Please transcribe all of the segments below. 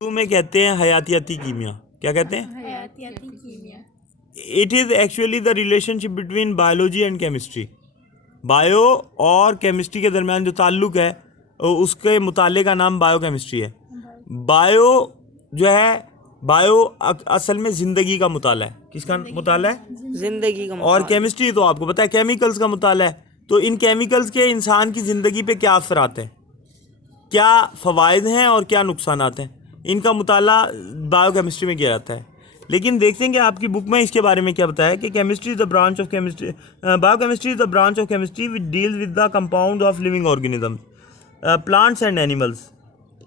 उर्दू में कहते हैं हयातियाती कीमिया। क्या कहते हैं? हयातियाती कीमिया। It is actually the relationship between biology and chemistry. Bio और केमिस्ट्री के दरमियान जो ताल्लुक़ है उसके मुताले का नाम बायोकेमिस्ट्री है। बायो जो है, बायो असल में ज़िंदगी का मुताला है। किसका मुताला है? जिंदगी का और केमिस्ट्री तो आपको पता है केमिकल्स का मुताला है। तो इन केमिकल्स के इंसान की ज़िंदगी पे क्या असरात हैं, क्या फ़वाइद हैं और क्या नुकसानात हैं, इनका मुताला बायोकेमिस्ट्री में किया जाता है। लेकिन देखते हैं कि आपकी बुक में इसके बारे में क्या बताया कि chemistry is the branch of chemistry, biochemistry is the branch of chemistry which deals with the compound of living organisms, plants and animals,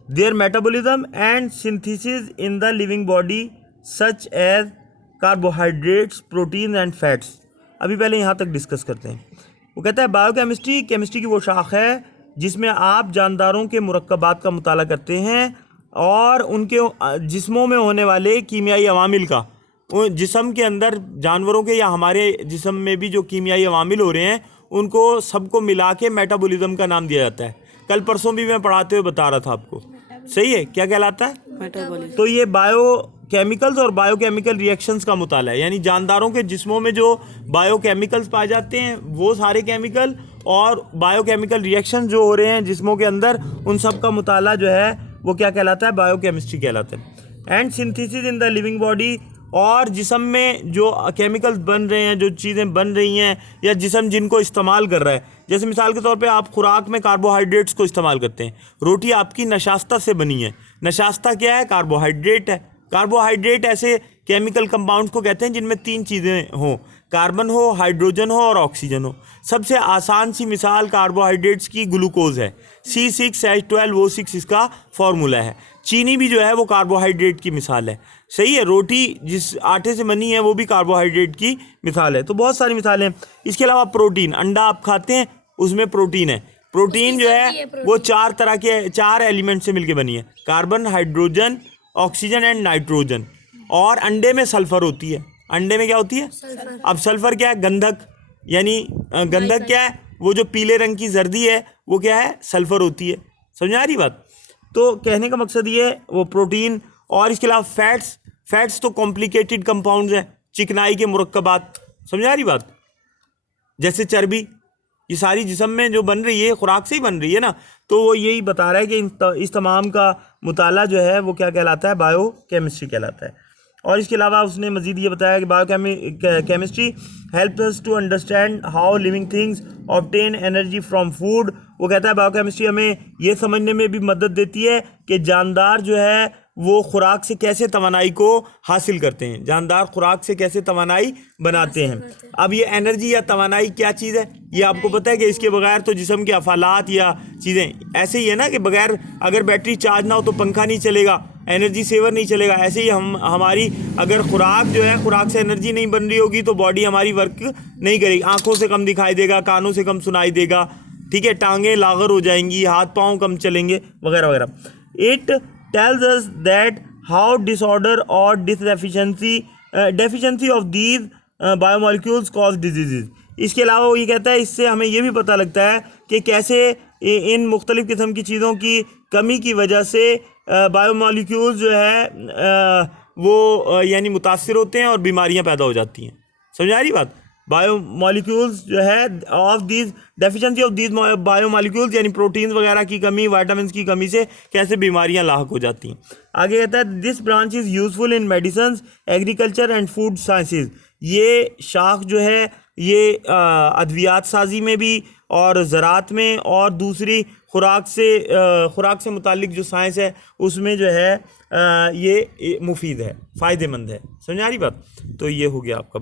their metabolism and synthesis in the living body such as carbohydrates, proteins and fats। अभी पहले यहाँ तक discuss करते हैं। वो कहता है biochemistry chemistry की वो शाख है जिसमें आप जानदारों के मुरक्कबात का मुताला करते हैं और उनके जिस्मों में होने वाले कीमियाई अवामिल का, जिस्म के अंदर जानवरों के या हमारे जिस्म में भी जो कीमियाई अवामिल हो रहे हैं उनको सबको मिला के मेटाबॉलिज्म का नाम दिया जाता है। कल परसों भी मैं पढ़ाते हुए बता रहा था आपको, सही है? क्या कहलाता है? मेटाबॉलिज्म। तो ये बायो केमिकल्स और बायोकेमिकल रिएक्शंस का मुताला है, यानी जानदारों के जिस्मों में जो बायोकेमिकल्स पाए जाते हैं वो सारे केमिकल और बायोकेमिकल रिएक्शन जो हो रहे हैं जिस्मों के अंदर, उन सब का मुताला जो है वो क्या कहलाता है? बायोकेमिस्ट्री कहलाता है। And synthesis in the living body, और जिस्म में जो केमिकल्स बन रहे हैं, जो चीज़ें बन रही हैं या जिस्म जिनको इस्तेमाल कर रहा है, जैसे मिसाल के तौर पे आप खुराक में कार्बोहाइड्रेट्स को इस्तेमाल करते हैं। रोटी आपकी नशास्ता से बनी है। नशास्ता क्या है? कार्बोहाइड्रेट है। कार्बोहाइड्रेट ऐसे केमिकल कंपाउंड्स को कहते हैं जिनमें तीन चीज़ें हों, कार्बन हो, हाइड्रोजन हो और ऑक्सीजन हो। सबसे आसान सी मिसाल कार्बोहाइड्रेट्स की ग्लूकोज है, C6H12O6 इसका फार्मूला है। चीनी भी जो है वो कार्बोहाइड्रेट की मिसाल है, सही है। रोटी जिस आटे से बनी है वो भी कार्बोहाइड्रेट की मिसाल है। तो बहुत सारी मिसालें हैं। इसके अलावा प्रोटीन, अंडा आप खाते हैं उसमें प्रोटीन है। प्रोटीन जो है वो चार तरह के, चार एलिमेंट से मिलके बनी है, carbon, hydrogen, oxygen and nitrogen. और अंडे में सल्फर होती है। अंडे में क्या होती है? अब सल्फर क्या है? गंधक, यानी गंधक क्या है? वो जो पीले रंग की जर्दी है वो क्या है? सल्फर होती है। समझ आ रही बात? तो कहने का मकसद ये है वो प्रोटीन। और इसके अलावा फैट्स तो कॉम्प्लिकेटेड कंपाउंड्स हैं, चिकनाई के मुरक्कबात। समझ आ रही बात? जैसे चर्बी, ये सारी जिस्म में जो बन रही है खुराक से ही बन रही है ना। तो वो यही बता रहा है कि इस तमाम का मुताला जो है वो क्या कहलाता है? बायोकेमिस्ट्री कहलाता है। और इसके अलावा उसने मज़ीद ये बताया कि biochemistry help us to understand how living things obtain energy from food. वो कहता है बायोकेमिस्ट्री हमें ये समझने में भी मदद देती है कि जानदार जो है वो खुराक से कैसे तवानाई को हासिल करते हैं, जानदार खुराक से कैसे तवानाई बनाते हैं। अब ये एनर्जी या तवानाई क्या चीज़ है ये आपको पता है कि इसके बगैर तो जिस्म के अफालात या चीज़ें ऐसे ही है ना कि बगैर अगर बैटरी चार्ज ना हो तो पंखा नहीं चलेगा, एनर्जी सेवर नहीं चलेगा। ऐसे ही हमारी अगर खुराक जो है, खुराक से एनर्जी नहीं बन रही होगी तो बॉडी हमारी वर्क नहीं करेगी। आँखों से कम दिखाई देगा, कानों से कम सुनाई देगा, ठीक है, टांगें लागर हो जाएंगी, हाथ पाँव कम चलेंगे वगैरह वगैरह। It tells us that how disorder or deficiency of these biomolecules cause diseases। इसके अलावा वो ये कहता है इससे हमें ये भी पता लगता है कि कैसे इन मुख्तलिफ़ किस्म की चीज़ों की कमी की वजह से बायोमोलिक्यूल्स जो है वो यानी मुतासिर होते हैं और बीमारियां पैदा हो जाती हैं। समझ आ रही बात? बायोमोलिक्यूल्स जो है of these deficiency of these biomolecules यानी प्रोटीन्स वगैरह की कमी, वाइटामिन की कमी से कैसे बीमारियां लाहक हो जाती हैं। आगे कहता है this branch is useful in medicine, agriculture and food sciences. ये शाख जो है ये अद्वियात साजी में भी और ज़रात में और दूसरी खुराक से मुतालिक जो साइंस है उसमें जो है ये मुफीद है, फ़ायदेमंद है। समझ आ रही बात? तो ये हो गया आपका।